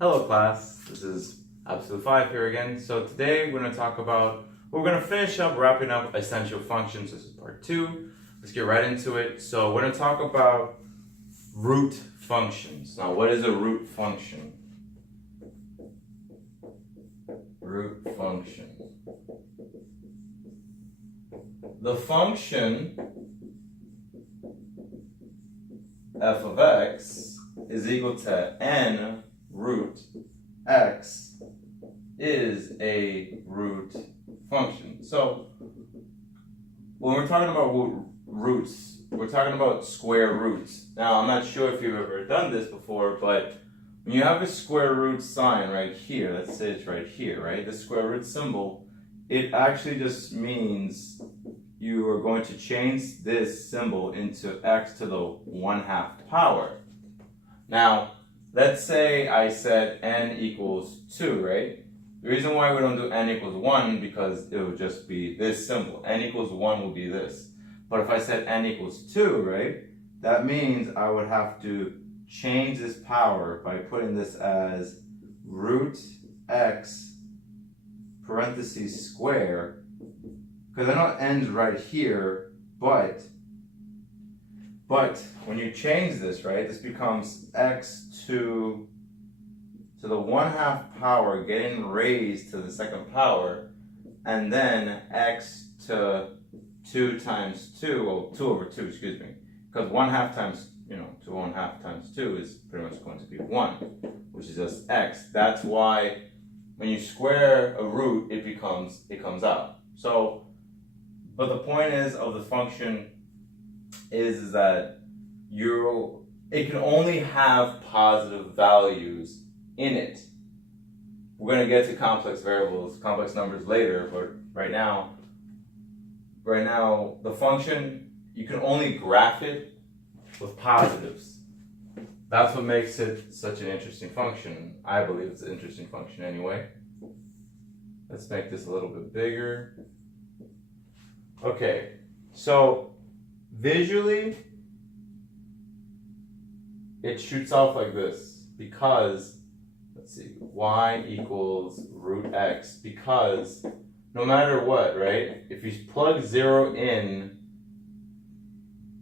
Hello class, this is Absolute 5 here again. So today we're going to finish up wrapping up essential functions. This is part 2. Let's get right into it. So we're going to talk about root functions. Now what is a root function? Root function. The function f of x is equal to n root x is a root function. So when we're talking about roots, we're talking about square roots. Now I'm not sure if you've ever done this before, but when you have a square root sign right here, let's say it's right here, right? The square root symbol, it actually just means you are going to change this symbol into x to the 1/2 power. Now, let's say I said n equals 2, right? The reason why we don't do n equals 1 because it would just be this symbol. N equals 1 will be this. But if I said n equals 2, right? That means I would have to change this power by putting this as root x parentheses square. Because I know it ends right here, but when you change this, right, this becomes x to the 1/2 power getting raised to the second power, and then x to 2 times 2, well, 2 over 2, excuse me. Because 1/2 times, 2 1/2 times 2 is pretty much going to be 1, which is just x. That's why when you square a root, it comes out. So, but the point is of the function is that it can only have positive values in it. We're going to get to complex variables, complex numbers later, but right now the function, you can only graph it with positives. That's what makes it such an interesting function. I believe it's an interesting function anyway. Let's make this a little bit bigger. Okay, so visually, it shoots off like this because, let's see, y equals root x, because no matter what, right, if you plug 0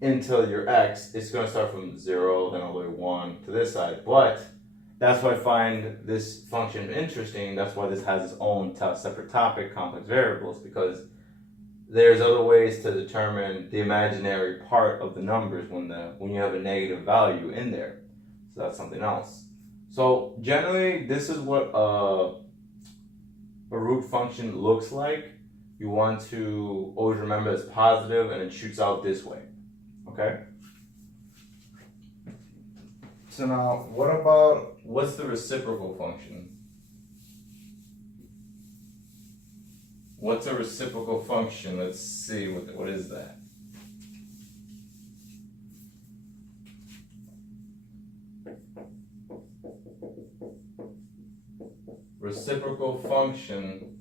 into your x, it's going to start from 0, then all the way 1 to this side. But that's why I find this function interesting. That's why this has its own separate topic, complex variables, because there's other ways to determine the imaginary part of the numbers when you have a negative value in there. So that's something else. So generally, this is what a root function looks like. You want to always remember it's positive and it shoots out this way. Okay? So now, what's the reciprocal function? What's a reciprocal function? Let's see, what is that? Reciprocal function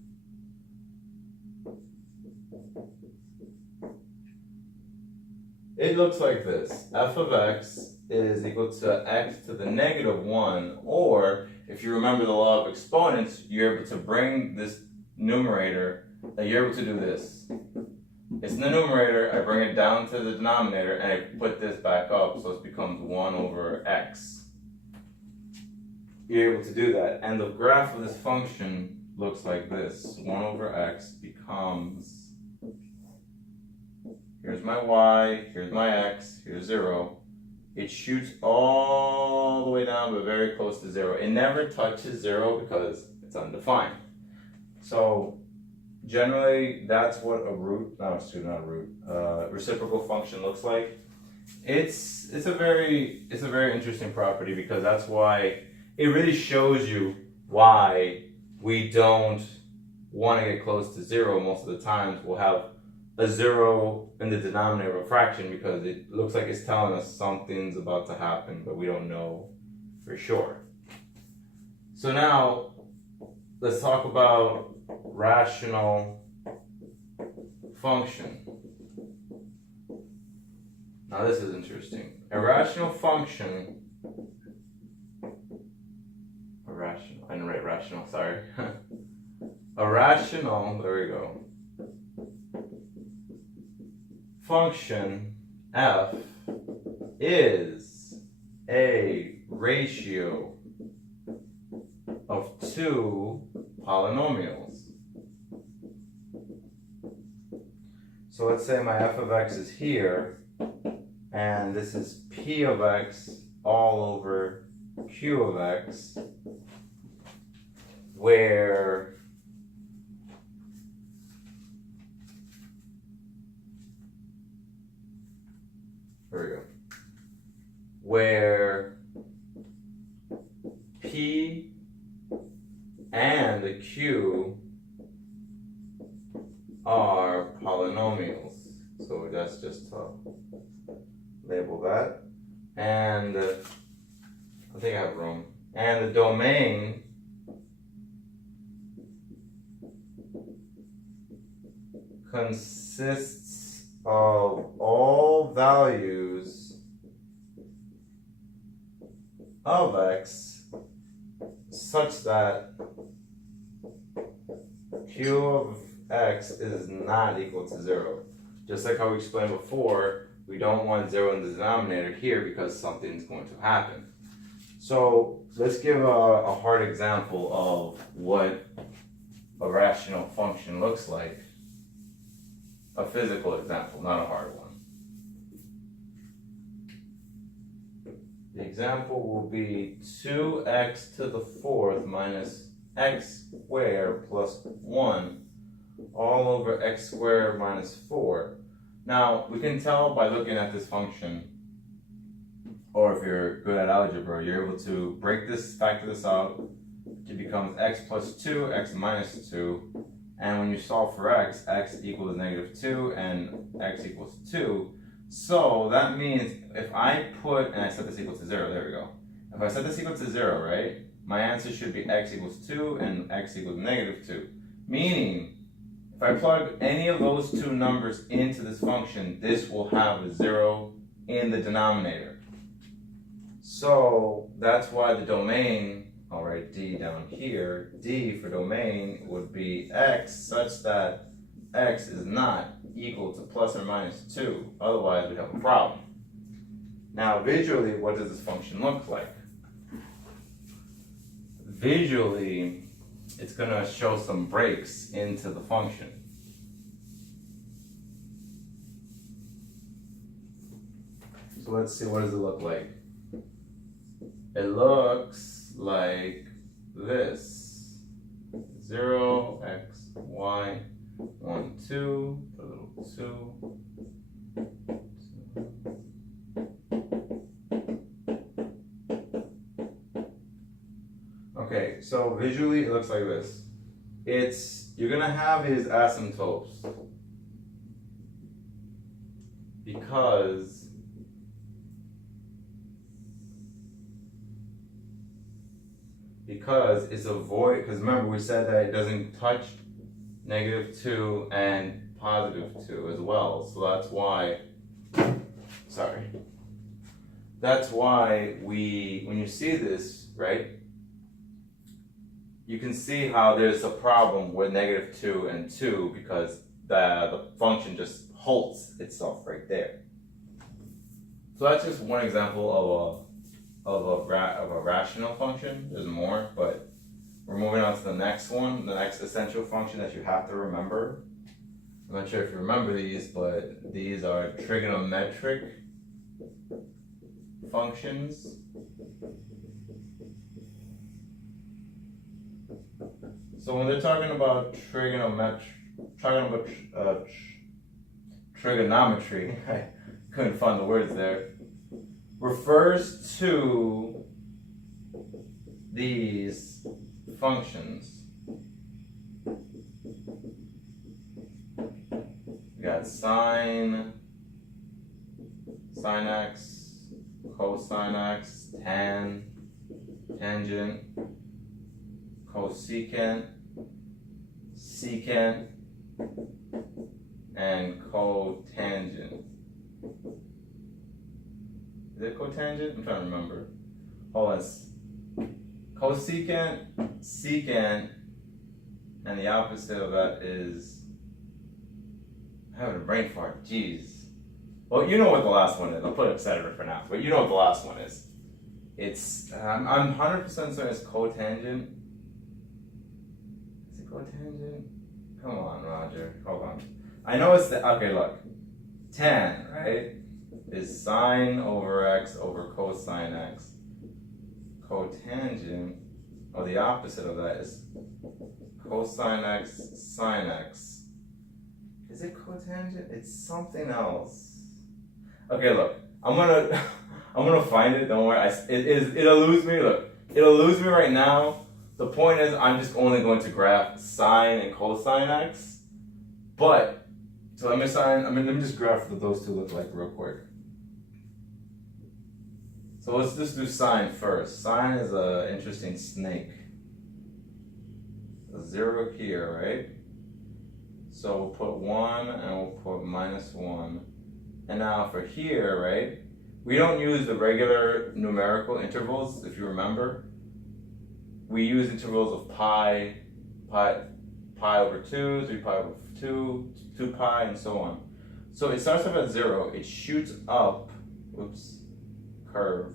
it looks like this. F of x is equal to x to the -1, or if you remember the law of exponents, you're able to bring this numerator, you're able to do this. It's in the numerator, I bring it down to the denominator, and I put this back up, so it becomes 1 over x. You're able to do that, and the graph of this function looks like this. 1 over x becomes, here's my y, here's my x, here's 0. It shoots all the way down, but very close to 0. It never touches 0 because it's undefined. So generally, that's what a reciprocal function looks like. It's a very interesting property because that's why it really shows you why we don't want to get close to 0 most of the times. We'll have a 0 in the denominator of a fraction because it looks like it's telling us something's about to happen, but we don't know for sure. So now, let's talk about rational function. Now this is interesting. A rational function rational. I didn't write rational, sorry. A rational, there we go, function f is a ratio of two polynomials. So let's say my f of x is here, and this is p of x all over q of x, where where p and the q are polynomials. So that's just to label that. And I think I have room. And the domain consists of all values of x such that q of x is not equal to 0. Just like how we explained before, we don't want 0 in the denominator here because something's going to happen. So let's give a hard example of what a rational function looks like. A physical example, not a hard one. The example will be 2x to the fourth minus x squared plus 1 all over x squared minus 4. Now, we can tell by looking at this function, or if you're good at algebra, you're able to break this, factor this out. It becomes x plus 2, x minus 2. And when you solve for x, x equals -2 and x equals 2. So that means if I put, and I set this equal to 0, there we go. If I set this equal to 0, right, my answer should be x equals 2 and x equals -2. Meaning, if I plug any of those two numbers into this function, this will have a 0 in the denominator. So that's why the domain, I'll write d down here, d for domain would be x such that x is not equal to plus or minus 2. Otherwise, we'd have a problem. Now, visually, what does this function look like? Visually, it's going to show some breaks into the function. So let's see, what does it look like? It looks like this. 0, x, y, 1, 2, a little 2. Okay, so visually it looks like this. You're gonna have these asymptotes because it's a void, because remember we said that it doesn't touch -2 and +2 as well. So that's why, that's why when you see this, right, you can see how there's a problem with -2 and 2 because the function just halts itself right there. So that's just one example of a rational function. There's more, but we're moving on to the next one, the next essential function that you have to remember. I'm not sure if you remember these, but these are trigonometric functions. So when they're talking about trigonometry, I couldn't find the words there, refers to these functions. We got sine x, cosine x, tangent, cosecant, secant, and cotangent. Is it cotangent? I'm trying to remember. Hold on. cosecant, secant, and the opposite of that is, I'm having a brain fart, jeez. Well, you know what the last one is. I'll put etc. for now, but you know what the last one is. It's, I'm 100% certain it's cotangent. Is it cotangent? Come on, Roger, hold on. I know it's the, okay, look. Tan, right, is sine over x over cosine x. Cotangent, or the opposite of that, is cosine x sine x. Is it cotangent? It's something else. Okay, look, I'm gonna find it. Don't worry. It'll lose me. Look, it'll lose me right now. The point is, I'm just only going to graph sine and cosine x. But so let me just graph what those two look like real quick. So let's just do sine first. Sine is an interesting snake. A 0 here, right? So we'll put 1 and we'll put -1. And now for here, right? We don't use the regular numerical intervals, if you remember. We use intervals of pi over 2, 3 pi over 2, 2 pi, and so on. So it starts off at 0, it shoots up, curve,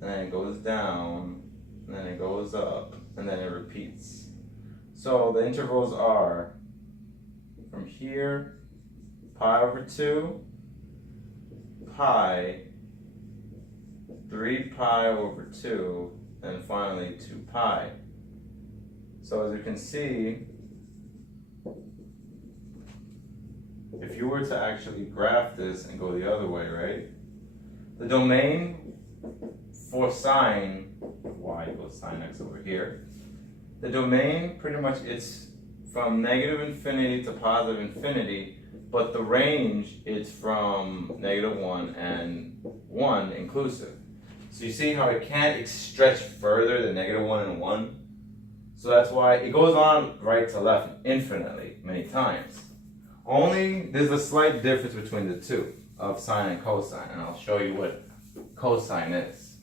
and then it goes down, and then it goes up, and then it repeats. So the intervals are from here, pi over 2, pi, 3 pi over 2, and finally 2 pi. So as you can see, if you were to actually graph this and go the other way, right? The domain for sine, y equals sine x over here. The domain, pretty much, it's from -infinity to +infinity, but the range is from -1 and 1 inclusive. So you see how it can't stretch further than -1 and 1? So that's why it goes on right to left infinitely, many times. Only there's a slight difference between the two of sine and cosine, and I'll show you what cosine is.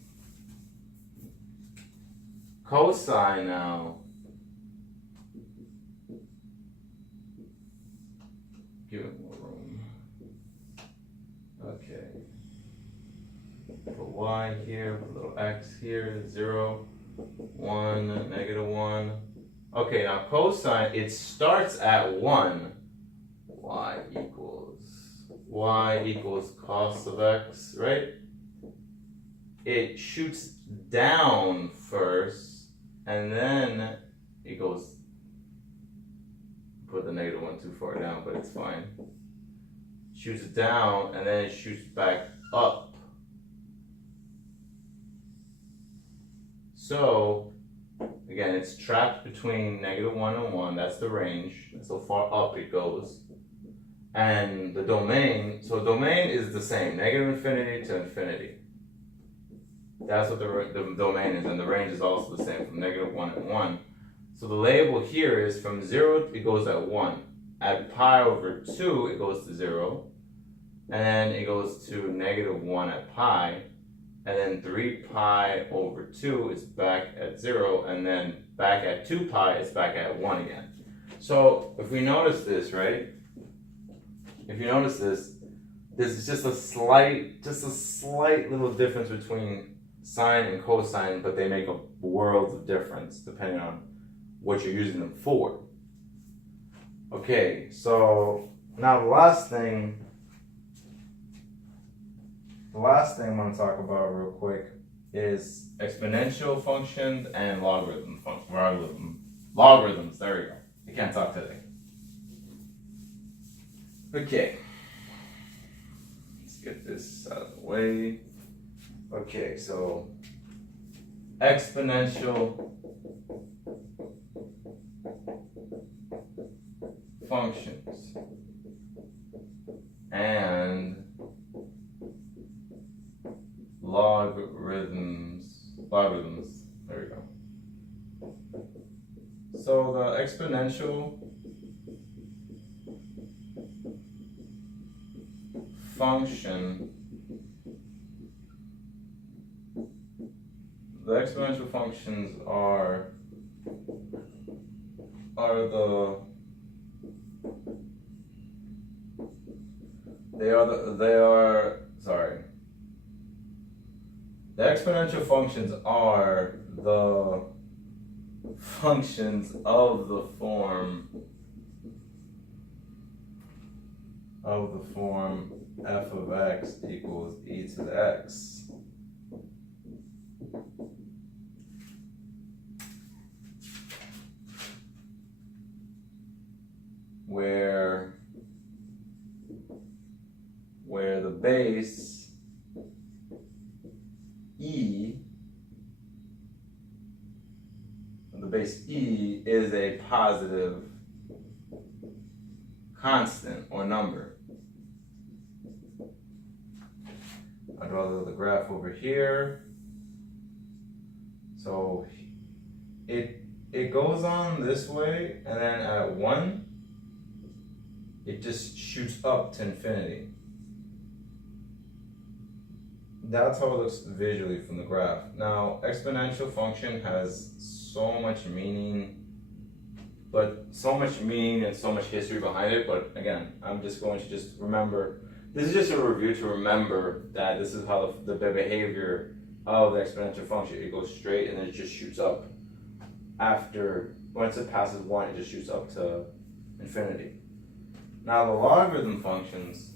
Cosine now, give it more room. Okay. Put y here, put a little x here, 0, 1, -1. Okay, now cosine, it starts at 1. Y equals cos of x, right? It shoots down first, and then it goes, put the -1 too far down, but it's fine. Shoots down, and then it shoots back up. So, again, it's trapped between -1 and 1, that's the range, that's how far up it goes. And the domain, so domain is the same, -infinity to infinity. That's what the domain is, and the range is also the same, from -1 and 1. So the label here is from 0, it goes at 1. At pi over 2, it goes to 0. And then it goes to -1 at pi. And then 3 pi over 2 is back at 0. And then back at 2 pi, it's back at 1 again. So if we notice this, right? If you notice this, there's just a slight little difference between sine and cosine, but they make a world of difference depending on what you're using them for. Okay, so now the last thing I'm going to talk about real quick is exponential functions and logarithms. There we go. I can't talk today. Okay, let's get this out of the way. Okay, so exponential functions and logarithms, there we go. So the exponential function, the exponential functions are the exponential functions are the functions of the form f of x equals e to the x. Where the base e is a positive constant or number. I'll draw the graph over here. So it goes on this way, and then at 1, it just shoots up to infinity. That's how it looks visually from the graph. Now, exponential function has so much meaning, and so much history behind it. But again, I'm just going to just remember, this is just a review to remember that this is how the behavior of the exponential function. It goes straight and then it just shoots up. Once it passes 1, it just shoots up to infinity. Now the logarithm functions,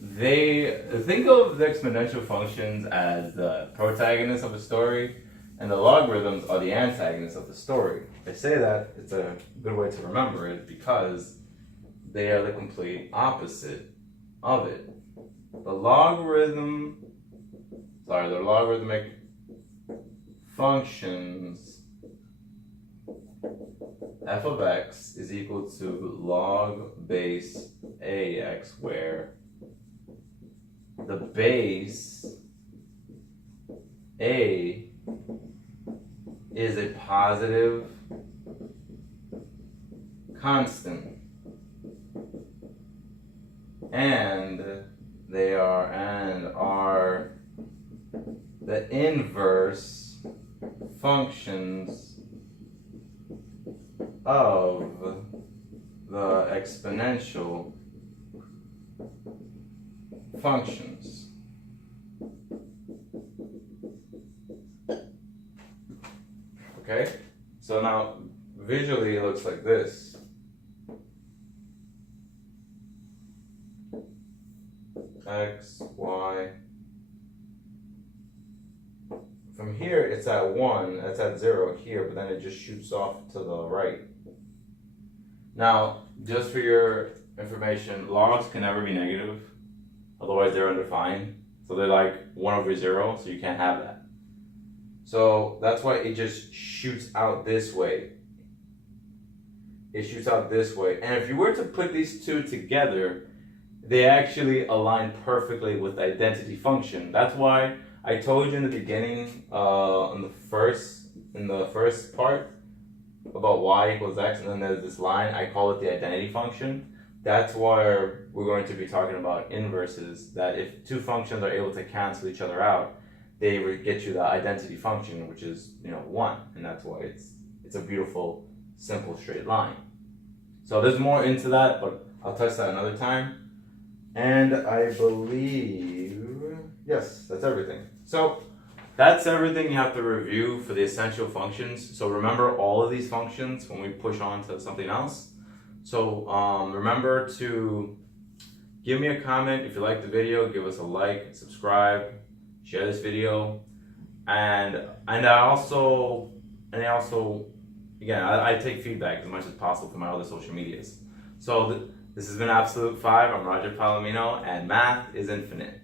they think of the exponential functions as the protagonists of a story, and the logarithms are the antagonists of the story. They say that it's a good way to remember it because they are the complete opposite of it. The logarithmic functions f of x is equal to log base ax, where the base a is a positive constant, and they are the inverse functions of the exponential functions. Okay, so now visually it looks like this. X, Y. From here it's at 1, it's at 0 here, but then it just shoots off to the right. Now, just for your information, logs can never be negative, otherwise they're undefined. So they're like 1 over 0, so you can't have that. So that's why it just shoots out this way. It shoots out this way. And if you were to put these two together, they actually align perfectly with the identity function. That's why I told you in the beginning, in the first part, about y equals x, and then there's this line, I call it the identity function. That's why we're going to be talking about inverses, that if two functions are able to cancel each other out, they get you the identity function, which is 1, and that's why it's a beautiful, simple, straight line. So there's more into that, but I'll touch that another time. And I believe, yes, that's everything. So that's everything you have to review for the essential functions. So remember all of these functions when we push on to something else. So remember to give me a comment if you like the video, give us a like, subscribe, share this video, and I also again, I take feedback as much as possible from my other social medias. So this has been Absolute 5. I'm Roger Palomino, and math is infinite.